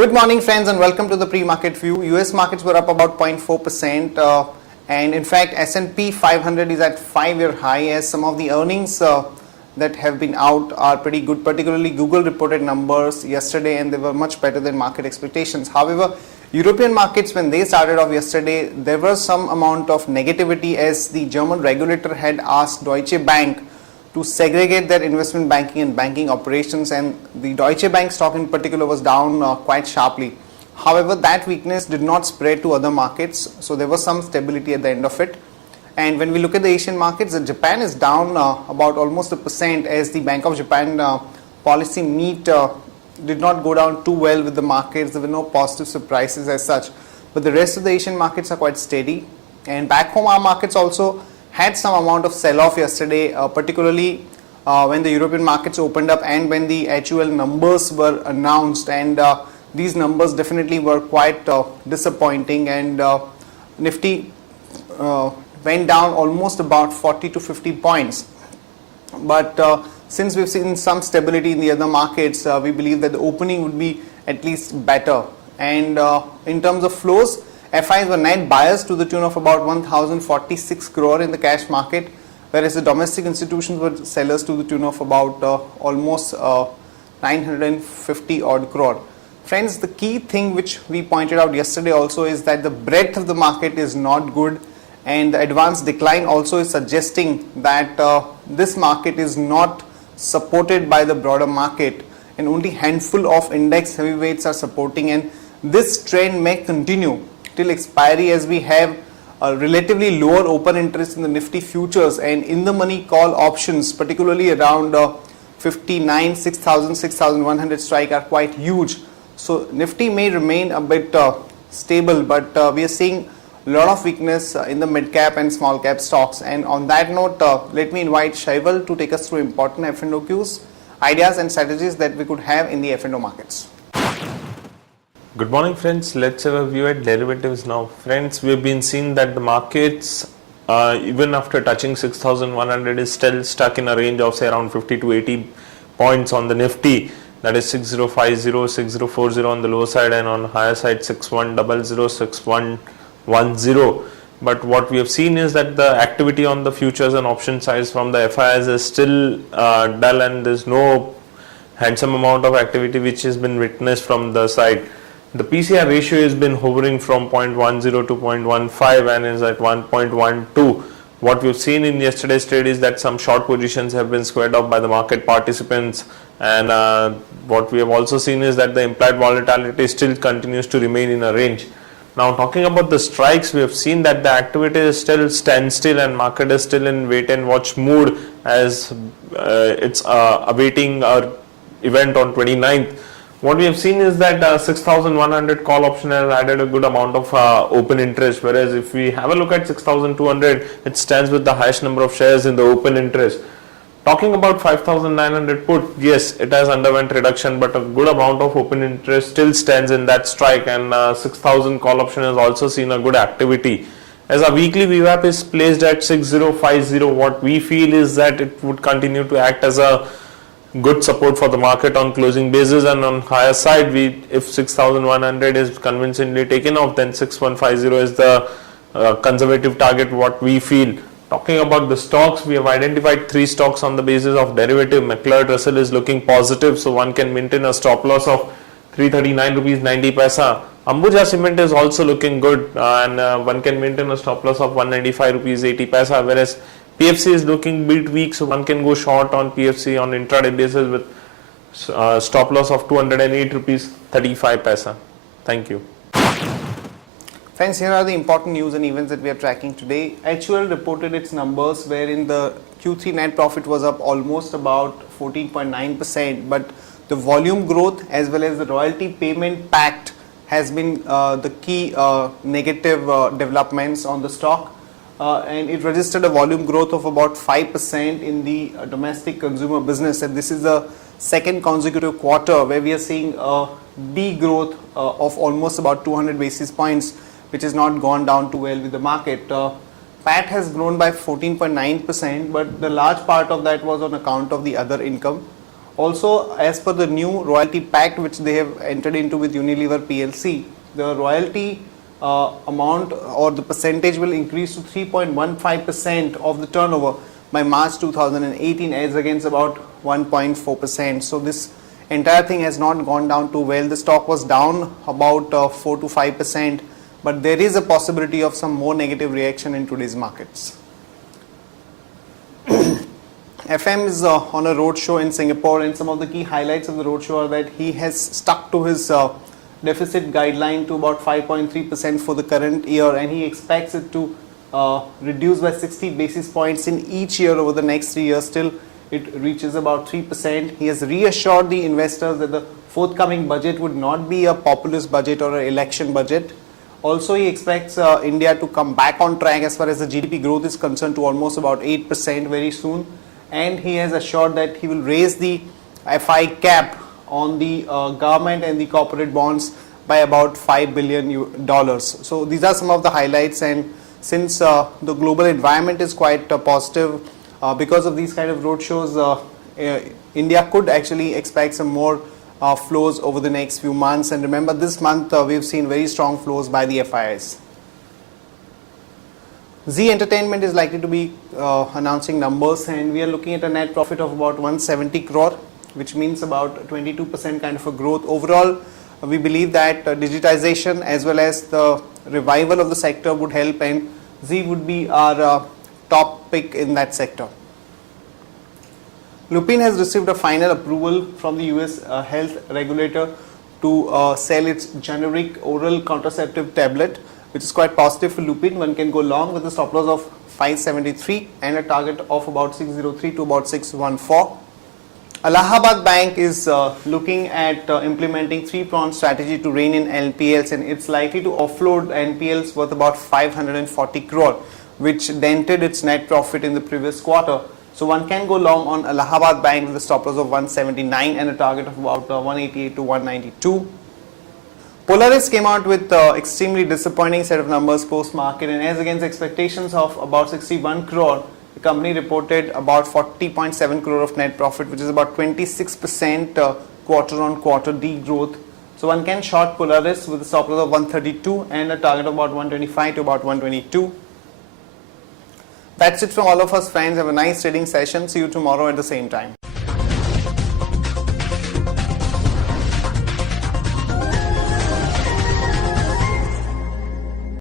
Good morning, friends, and welcome to the pre-market view. US markets were up about 0.4%, and in fact, S&P 500 is at 5-year high as some of the earnings that have been out are pretty good. Particularly, Google reported numbers yesterday, and they were much better than market expectations. However, European markets, when they started off yesterday, there was some amount of negativity as the German regulator had asked Deutsche Bank to segregate their investment banking and banking operations, and the Deutsche Bank stock in particular was down quite sharply. However, that weakness did not spread to other markets, so there was some stability at the end of it. And when we look at the Asian markets, Japan is down about almost 1% as the Bank of Japan policy meet did not go down too well with the markets. There were no positive surprises as such, but the rest of the Asian markets are quite steady. And back home, our markets also had some amount of sell-off yesterday, particularly when the European markets opened up and when the HUL numbers were announced, and these numbers definitely were quite disappointing, and Nifty went down almost about 40 to 50 points. But since we've seen some stability in the other markets, we believe that the opening would be at least better. And in terms of flows, FIs were net buyers to the tune of about 1,046 crore in the cash market, whereas the domestic institutions were sellers to the tune of about almost 950 odd crore. Friends, the key thing which we pointed out yesterday also is that the breadth of the market is not good, and the advanced decline also is suggesting that this market is not supported by the broader market, and only handful of index heavyweights are supporting, and this trend may continue till expiry as we have a relatively lower open interest in the Nifty futures, and in the money call options, particularly around 59, 6,000, 6,100 strike are quite huge. So Nifty may remain a bit stable, but we are seeing a lot of weakness in the mid cap and small cap stocks. And on that note, let me invite Shaival to take us through important F&O cues, ideas and strategies that we could have in the F&O markets. Good morning, friends. Let's have a view at derivatives now. Friends, we've been seeing that the markets, even after touching 6,100, is still stuck in a range of say around 50 to 80 points on the Nifty. That is 6050, 6040 on the low side, and on higher side 6100, 6110. But what we have seen is that the activity on the futures and option sides from the FIs is still dull, and there's no handsome amount of activity which has been witnessed from the side. The PCR ratio has been hovering from 0.10 to 0.15 and is at 1.12. What we've seen in yesterday's trade is that some short positions have been squared off by the market participants, and what we have also seen is that the implied volatility still continues to remain in a range. Now, talking about the strikes, we have seen that the activity is still standstill and market is still in wait and watch mood as it's awaiting our event on 29th. What we have seen is that 6,100 call option has added a good amount of open interest, whereas if we have a look at 6,200, it stands with the highest number of shares in the open interest. Talking about 5,900 put, yes, it has underwent reduction, but a good amount of open interest still stands in that strike, and 6,000 call option has also seen a good activity. As our weekly VWAP is placed at 6050, what we feel is that it would continue to act as a good support for the market on closing basis, and on higher side, if 6,100 is convincingly taken off, then 6150 is the conservative target what we feel. Talking about the stocks, we have identified 3 stocks on the basis of derivative. McLeod Russell is looking positive, so one can maintain a stop loss of 339 rupees 90 paisa. Ambuja Cement is also looking good, and one can maintain a stop loss of 195 rupees 80 paisa, whereas PFC is looking bit weak, so one can go short on PFC on intraday basis with stop loss of 208 rupees 35 paisa. Thank you. Friends, here are the important news and events that we are tracking today. HUL reported its numbers wherein the Q3 net profit was up almost about 14.9%, but the volume growth as well as the royalty payment pact has been the key negative developments on the stock. And it registered a volume growth of about 5% in the domestic consumer business, and this is the second consecutive quarter where we are seeing a degrowth of almost about 200 basis points, which has not gone down too well with the market. PAT has grown by 14.9%, but the large part of that was on account of the other income. Also, as per the new royalty pact which they have entered into with Unilever PLC, the royalty amount or the percentage will increase to 3.15% of the turnover by March 2018 as against about 1.4%. So this entire thing has not gone down too well. The stock was down about 4 to 5%, but there is a possibility of some more negative reaction in today's markets. FM is on a roadshow in Singapore, and some of the key highlights of the roadshow are that he has stuck to his deficit guideline to about 5.3% for the current year, and he expects it to reduce by 60 basis points in each year over the next 3 years till it reaches about 3%. He has reassured the investors that the forthcoming budget would not be a populist budget or an election budget. Also, he expects India to come back on track as far as the GDP growth is concerned to almost about 8% very soon. And he has assured that he will raise the FI cap on the government and the corporate bonds by about $5 billion. So these are some of the highlights, and since the global environment is quite positive because of these kind of roadshows, India could actually expect some more flows over the next few months. And remember, this month we've seen very strong flows by the FIIs. Z Entertainment is likely to be announcing numbers, and we are looking at a net profit of about 170 crore, which means about 22% kind of a growth. Overall, we believe that digitization as well as the revival of the sector would help, and Z would be our top pick in that sector. Lupin has received a final approval from the US health regulator to sell its generic oral contraceptive tablet, which is quite positive for Lupin. One can go long with a stop loss of 573 and a target of about 603 to about 614. Allahabad Bank is looking at implementing three-pronged strategy to rein in NPLs, and it's likely to offload NPLs worth about 540 crore, which dented its net profit in the previous quarter. So one can go long on Allahabad Bank with a stop loss of 179 and a target of about 188 to 192. Polaris came out with extremely disappointing set of numbers post-market, and as against expectations of about 61 crore, the company reported about 40.7 crore of net profit, which is about 26% quarter-on-quarter degrowth. So one can short Polaris with a stop loss of 132 and a target of about 125 to about 122. That's it from all of us, friends. Have a nice trading session. See you tomorrow at the same time.